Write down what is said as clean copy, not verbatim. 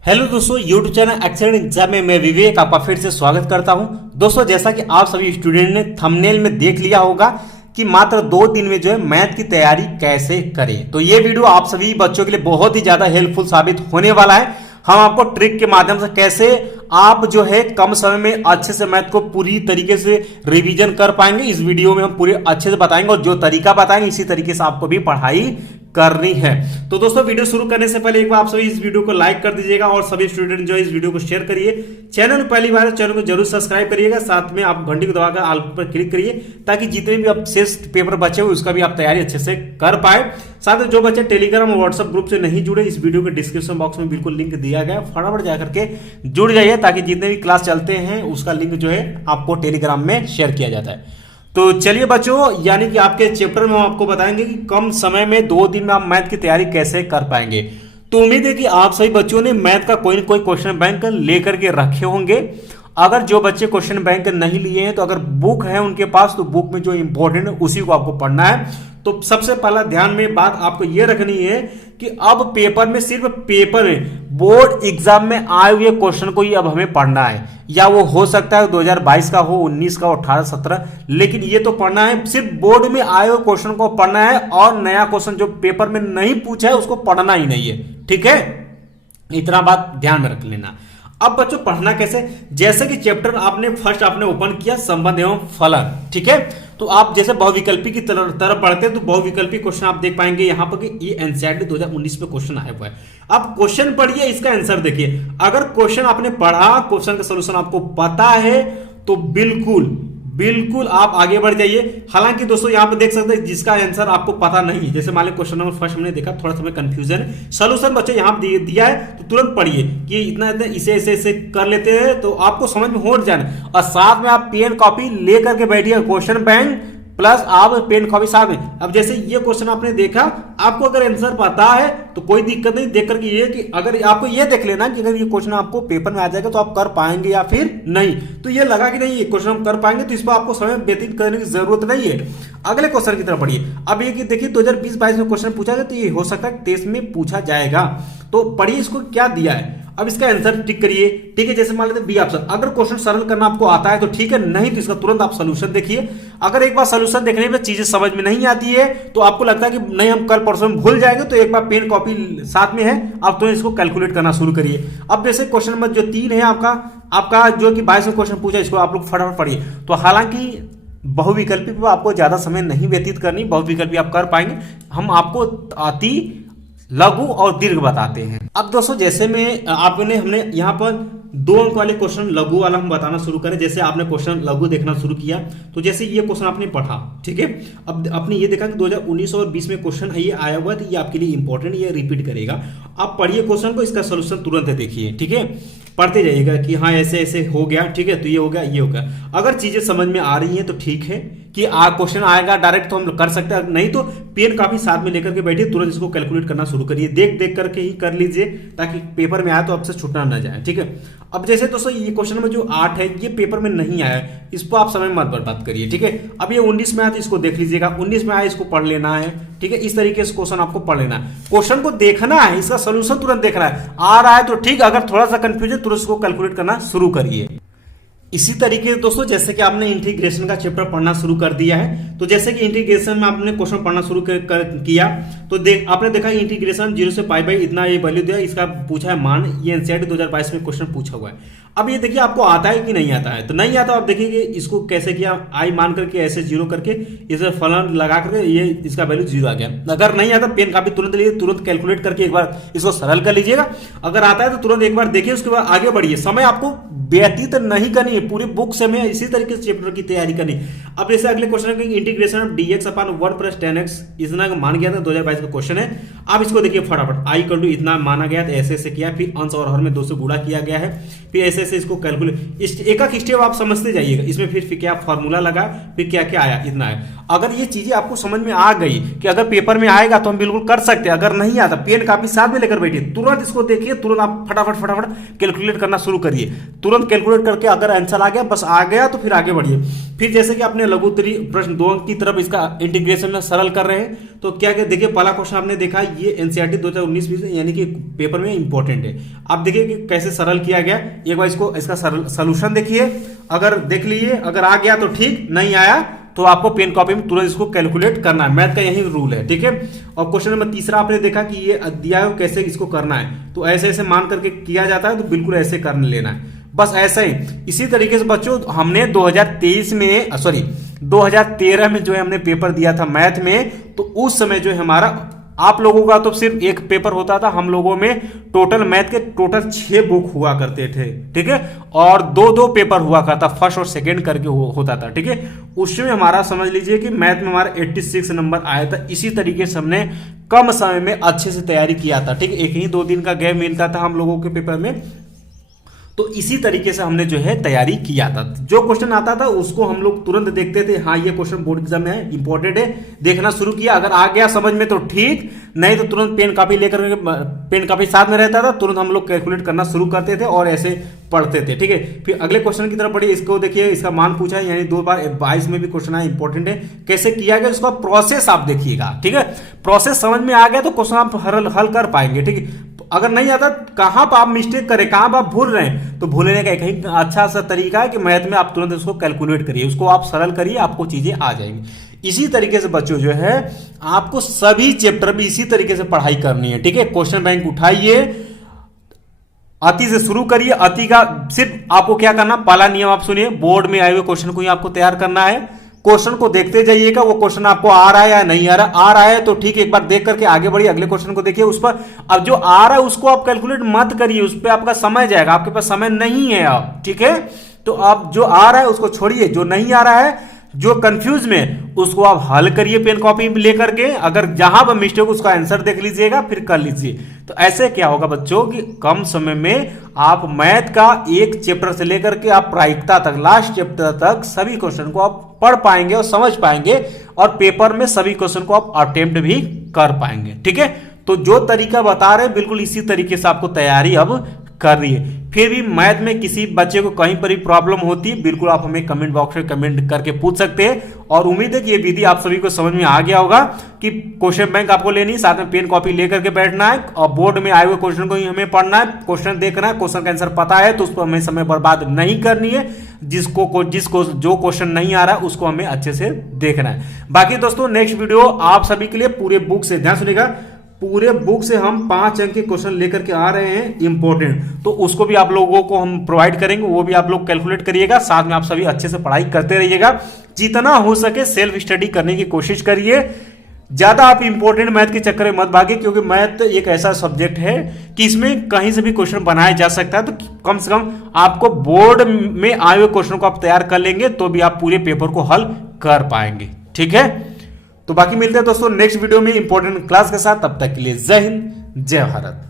Hello दोस्तों, YouTube channel excellent exam में मैं विवेक आपका फिर से स्वागत करता हूं। दोस्तों, जैसा कि आप सभी स्टूडेंट ने थंबनेल में देख लिया होगा कि मात्र 2 दिन में जो है मैथ की तैयारी कैसे करें, तो ये वीडियो आप सभी बच्चों के लिए बहुत ही ज्यादा हेल्पफुल साबित होने वाला है। हम आपको ट्रिक के माध्यम से कैसे आप जो है कम समय में अच्छे से मैथ को पूरी तरीके से रिवीजन कर पाएंगे, इस वीडियो में हम पूरे अच्छे से बताएंगे और जो तरीका बताएंगे इसी तरीके से आपको भी पढ़ाई करनी है। तो दोस्तों, वीडियो शुरू करने से पहले एक बार आप सभी इस वीडियो को लाइक कर दीजिएगा और सभी स्टूडेंट जो है इस वीडियो को शेयर करिए। चैनल पहली बार है, चैनल को जरूर सब्सक्राइब करिएगा, साथ में आप घंटी को दबाकर ऑल पर क्लिक करिए ताकि जितने भी अब शेष पेपर बचे हुए उसका भी आप तैयारी अच्छे से कर पाए। साथ में जो बच्चे टेलीग्राम और व्हाट्सएप ग्रुप से नहीं जुड़े, इस वीडियो के डिस्क्रिप्शन बॉक्स में बिल्कुल लिंक दिया गया, फटाफट जाकर के जुड़ जाइए ताकि जितने भी क्लास चलते हैं उसका लिंक जो है आपको टेलीग्राम में शेयर किया जाता है। तो चलिए बच्चों, यानी कि आपके चैप्टर में हम आपको बताएंगे कि कम समय में 2 दिन में आप मैथ की तैयारी कैसे कर पाएंगे। तो उम्मीद है कि आप सभी बच्चों ने मैथ का कोई न कोई क्वेश्चन बैंक लेकर के रखे होंगे। अगर जो बच्चे क्वेश्चन बैंक नहीं लिए हैं तो अगर बुक है उनके पास तो बुक में जो इंपॉर्टेंट है उसी को आपको पढ़ना है। तो सबसे पहला ध्यान में बात आपको यह रखनी है कि अब पेपर में सिर्फ पेपर में बोर्ड एग्जाम में आए हुए क्वेश्चन को ही अब हमें पढ़ना है, या वो हो सकता है 2022 का हो, 19 का हो, 18, 17, लेकिन ये तो पढ़ना है, सिर्फ बोर्ड में आए हुए क्वेश्चन को पढ़ना है और नया क्वेश्चन जो पेपर में नहीं पूछा है उसको पढ़ना ही नहीं है। ठीक है, इतना बात ध्यान में रख लेना। अब बच्चों पढ़ना कैसे, जैसे कि चैप्टर आपने फर्स्ट आपने ओपन किया संबंध एवं फलन, ठीक है। तो आप जैसे बहुविकल्पी की तरफ पढ़ते हैं तो बहुविकल्पी क्वेश्चन आप देख पाएंगे यहाँ पर कि ये एनसीईआरटी 2019 में क्वेश्चन आया हुआ है। आप क्वेश्चन पढ़िए, इसका आंसर देखिए। अगर क्वेश्चन आपने पढ़ा, क्वेश्चन का सोल्यूशन आपको पता है तो बिल्कुल बिल्कुल आप आगे बढ़ जाइए। हालांकि दोस्तों यहाँ पे देख सकते हैं जिसका आंसर आपको पता नहीं है, जैसे मान लो क्वेश्चन नंबर फर्स्ट हमने देखा, थोड़ा सा कंफ्यूजन है, सोल्यूशन बच्चे यहाँ पे दिया है तो तुरंत पढ़िए कि इतना इतना इसे इसे इसे कर लेते हैं तो आपको समझ में हो जाना। और साथ में आप पेन कॉपी लेकर के बैठिए, क्वेश्चन बैंक प्लस आप पेन कॉपी साथ में। अब जैसे ये क्वेश्चन आपने देखा, आपको अगर आंसर पता है तो कोई दिक्कत नहीं, देख करके ये कि अगर आपको ये देख लेना कि अगर ये क्वेश्चन आपको पेपर में आ जाएगा तो आप कर पाएंगे या फिर नहीं। तो ये लगा कि नहीं ये क्वेश्चन हम कर पाएंगे तो इस पर आपको समय व्यतीत करने की जरूरत नहीं है। अगले क्वेश्चन की तरफ पढ़िए। अब ये देखिए 2020-22 में क्वेश्चन पूछा जाए तो ये हो सकता है 23 में पूछा जाएगा, तो पढ़िए इसको क्या दिया है। अब इसका आंसर टिक करिए, ठीक है। जैसे मान लेते बी ऑप्शन, अगर क्वेश्चन सरल करना आपको आता है तो ठीक है, नहीं तो इसका तुरंत आप सॉल्यूशन देखिए। अगर एक बार सॉल्यूशन देखने में चीजें समझ में नहीं आती है तो आपको लगता है कि नहीं हम कल परसों में भूल जाएंगे, तो एक बार पेन कॉपी साथ में है, आप तो इसको कैलकुलेट करना शुरू करिए। अब जैसे क्वेश्चन नंबर जो 3 है आपका जो कि 22 में क्वेश्चन पूछा, इसको आप लोग फटाफट पढ़िए। तो हालांकि बहुविकल्पी पर आपको ज्यादा समय नहीं व्यतीत करनी, बहुविकल्पी आप कर पाएंगे, हम आपको अति लघु और दीर्घ बताते हैं। अब दोस्तों जैसे में हमने यहाँ पर 2 अंक वाले क्वेश्चन लघु वाला हम बताना शुरू करें। जैसे आपने क्वेश्चन लघु देखना शुरू किया तो जैसे ये क्वेश्चन आपने पढ़ा, ठीक है। अब आपने ये देखा कि 2019 और 20 में क्वेश्चन ये आया हुआ है तो ये आपके लिए इंपॉर्टेंट, ये रिपीट करेगा। आप पढ़िए क्वेश्चन को, इसका सोल्यूशन तुरंत देखिए, ठीक है। पढ़ते जाइएगा कि हाँ ऐसे ऐसे हो गया, ठीक है, तो ये हो गया ये हो गया। अगर चीजें समझ में आ रही हैं तो ठीक है कि क्वेश्चन आएगा डायरेक्ट तो हम कर सकते हैं, नहीं तो पेन काफी साथ में लेकर के बैठिए, तुरंत इसको कैलकुलेट करना शुरू करिए, देख देख करके ही कर लीजिए ताकि पेपर में आए तो आपसे छूटना ना जाए, ठीक है। अब जैसे दोस्तों ये क्वेश्चन नंबर जो 8 है ये पेपर में नहीं आया, इसको आप समय मत बर्बाद करिए, ठीक है। अब ये 19 में आया तो इसको देख लीजिएगा, 19 में आया इसको पढ़ लेना है, ठीक है। इस तरीके से क्वेश्चन आपको पढ़ लेना है, क्वेश्चन को देखना है, इसका सोल्यूशन तुरंत देखना है। आ रहा है तो ठीक, अगर थोड़ा सा कंफ्यूजन तुरंत इसको कैलकुलेट करना शुरू करिए। इसी तरीके से दोस्तों जैसे कि आपने इंटीग्रेशन का चैप्टर पढ़ना शुरू कर दिया है, तो जैसे कि इंटीग्रेशन में आपने क्वेश्चन पढ़ना शुरू किया तो आपने देखा इंटीग्रेशन 0 से पाई बाई इतना ये वैल्यू दिया, इसका पूछा है मान, ये एनसीईआरटी 2022 में क्वेश्चन पूछा हुआ है। अब ये देखिए आपको आता है कि नहीं आता है, तो नहीं आता आप देखिए इसको कैसे किया, आई मान करके ऐसे 0 करके इसे फलन लगा करके ये इसका वैल्यू 0 आ गया। अगर नहीं आता पेन कापी तुरंत लीजिए, तुरंत कैलकुलेट करके एक बार इसको सरल कर लीजिएगा। अगर आता है तो तुरंत एक बार देखिए, उसके बाद आगे बढ़िए। समय आपको व्यतीत नहीं करनी है, पूरी बुक से में इसी तरीके से चैप्टर की तैयारी करनी। अब जैसे अगले क्वेश्चन है integration of dx upon 1 plus 10x इतना मान गया था, 2022 का क्वेश्चन है। आप इसको देखिए फटाफट, आई इक्वल टू इतना माना गया था, ऐसे ऐसे किया, फिर अंश और हर में 2 से गुणा किया गया है, फिर ऐसे ऐसे इसको कैलकुलेट, एक एक स्टेप आप समझते जाइएगा। इसमें फिर क्या फॉर्मूला लगा, फिर क्या क्या आया, इतना है। अगर ये चीजें आपको समझ में आ गई कि अगर पेपर में आएगा तो हम बिल्कुल कर सकते हैं, अगर नहीं आता पेन कापी साथ में लेकर बैठिए, तुरंत इसको देखिए, तुरंत आप फटाफट कैलकुलेट करना शुरू करिए। तुरंत कैलकुलेट करके अगर आंसर आंसर आ गया, बस आ गया तो फिर आगे बढ़िए। फिर जैसे कि आपने लघु उत्तरी प्रश्न 2 अंक की तरफ इसका इंटीग्रेशन में सरल कर रहे हैं, तो क्या क्या देखिए, पहला क्वेश्चन आपने देखा, ये एनसीईआरटी 2019-20 यानी कि पेपर में इंपॉर्टेंट है। आप देखिए कि कैसे सरल किया गया। एक बार इसको इसका सोल्यूशन देखिए, अगर देख लीजिए, अगर आ गया तो ठीक, नहीं आया तो आपको पेन कॉपी में तुरंत इसको कैलकुलेट करना है, मैथ का यही रूल है, ठीक है। और क्वेश्चन नंबर तीसरा आपने देखा कि ये दिया है कैसे इसको करना है, तो ऐसे ऐसे मान करके किया जाता है, तो बिल्कुल ऐसे कर लेना है, बस ऐसा ही। इसी तरीके से बच्चों हमने 2013 में जो है हमने पेपर दिया था मैथ में, तो उस समय जो है हमारा, आप लोगों का तो सिर्फ एक पेपर होता था, हम लोगों में टोटल मैथ के टोटल 6 बुक हुआ करते थे, ठीक है, और 2-2 पेपर हुआ करता, फर्स्ट और सेकंड करके होता था, ठीक है। उसमें हमारा समझ लीजिए कि मैथ में हमारा 86 नंबर आया था। इसी तरीके से हमने कम समय में अच्छे से तैयारी किया था, ठीक है, एक ही 2 दिन का गैप मिलता था हम लोगों के पेपर में, तो इसी तरीके से हमने जो है तैयारी किया था। जो क्वेश्चन आता था उसको हम लोग तुरंत देखते थे, हाँ ये क्वेश्चन बोर्ड एग्जाम में है, इंपॉर्टेंट है, देखना शुरू किया, अगर आ गया समझ में तो ठीक, नहीं तो तुरंत पेन कापी लेकर, पेन कापी साथ में रहता था, तुरंत हम लोग कैलकुलेट करना शुरू करते थे और ऐसे पढ़ते थे, ठीक है। फिर अगले क्वेश्चन की तरफ बढ़िए, इसको देखिए, इसका मान पूछा है, यानी 2022 में भी क्वेश्चन है, इंपॉर्टेंट है, कैसे किया गया उसका प्रोसेस आप देखिएगा, ठीक है। प्रोसेस समझ में आ गया तो क्वेश्चन आप हल कर पाएंगे, ठीक है। अगर नहीं आता, कहां पर आप मिस्टेक करें, कहां पर आप भूल रहे हैं, तो भूलने का एक ही अच्छा सा तरीका है कि मैथ में आप तुरंत उसको कैलकुलेट करिए, उसको आप सरल करिए, आपको चीजें आ जाएंगी। इसी तरीके से बच्चों जो है आपको सभी चैप्टर में इसी तरीके से पढ़ाई करनी है, ठीक है। क्वेश्चन बैंक उठाइए, अति से शुरू करिए, अति का सिर्फ आपको क्या करना, पहला नियम आप सुनिए, बोर्ड में आए हुए क्वेश्चन को ही आपको तैयार करना है, क्वेश्चन को देखते जाइएगा, वो क्वेश्चन आपको आ रहा है या नहीं आ रहा है तो ठीक, एक बार देख करके आगे बढ़िए, अगले क्वेश्चन को देखिए, उस पर अब जो आ रहा है उसको आप कैलकुलेट मत करिए, उस पर आपका समय जाएगा, आपके पास समय नहीं है अब, ठीक है। तो आप जो आ रहा है उसको छोड़िए, जो नहीं आ रहा है, जो कंफ्यूज में, उसको आप हल करिए पेन कॉपी लेकर के, अगर जहां पर मिस्टेक उसका आंसर देख लीजिएगा, फिर कर लीजिए। तो ऐसे क्या होगा बच्चों कि कम समय में आप मैथ का एक चैप्टर से लेकर के आप प्रायिकता तक, लास्ट चैप्टर तक सभी क्वेश्चन को आप पढ़ पाएंगे और समझ पाएंगे, और पेपर में सभी क्वेश्चन को आप अटेम्प्ट भी कर पाएंगे, ठीक है। तो जो तरीका बता रहे हैं बिल्कुल इसी तरीके से आपको तैयारी अब कर रही है। फिर भी मैथ में किसी बच्चे को कहीं पर भी प्रॉब्लम होती है, बिल्कुल आप हमें कमेंट बॉक्स में कमेंट करके पूछ सकते हैं, और उम्मीद है कि ये विधि आप सभी को समझ में आ गया होगा कि क्वेश्चन बैंक आपको लेनी, साथ में पेन कॉपी लेकर के बैठना है, और बोर्ड में आए हुए क्वेश्चन को ही हमें पढ़ना है, क्वेश्चन देखना है, क्वेश्चन का आंसर पता है तो उस पर हमें समय बर्बाद नहीं करनी है, जिसको जो क्वेश्चन नहीं आ रहा है उसको हमें अच्छे से देखना है। बाकी दोस्तों नेक्स्ट वीडियो आप सभी के लिए पूरे बुक से, ध्यान सुनिएगा, पूरे बुक से हम 5 अंक के क्वेश्चन लेकर के आ रहे हैं इंपॉर्टेंट, तो उसको भी आप लोगों को हम प्रोवाइड करेंगे, वो भी आप लोग कैलकुलेट करिएगा, साथ में आप सभी अच्छे से पढ़ाई करते रहिएगा, जितना हो सके सेल्फ स्टडी करने की कोशिश करिए, ज्यादा आप इंपॉर्टेंट मैथ के चक्कर में मत भागिए, क्योंकि मैथ एक ऐसा सब्जेक्ट है कि इसमें कहीं से भी क्वेश्चन बनाया जा सकता है, तो कम से कम आपको बोर्ड में आए हुए क्वेश्चन को आप तैयार कर लेंगे तो भी आप पूरे पेपर को हल कर पाएंगे, ठीक है। तो बाकी मिलते हैं दोस्तों नेक्स्ट वीडियो में इंपॉर्टेंट क्लास के साथ, तब तक के लिए जय हिंद जय भारत।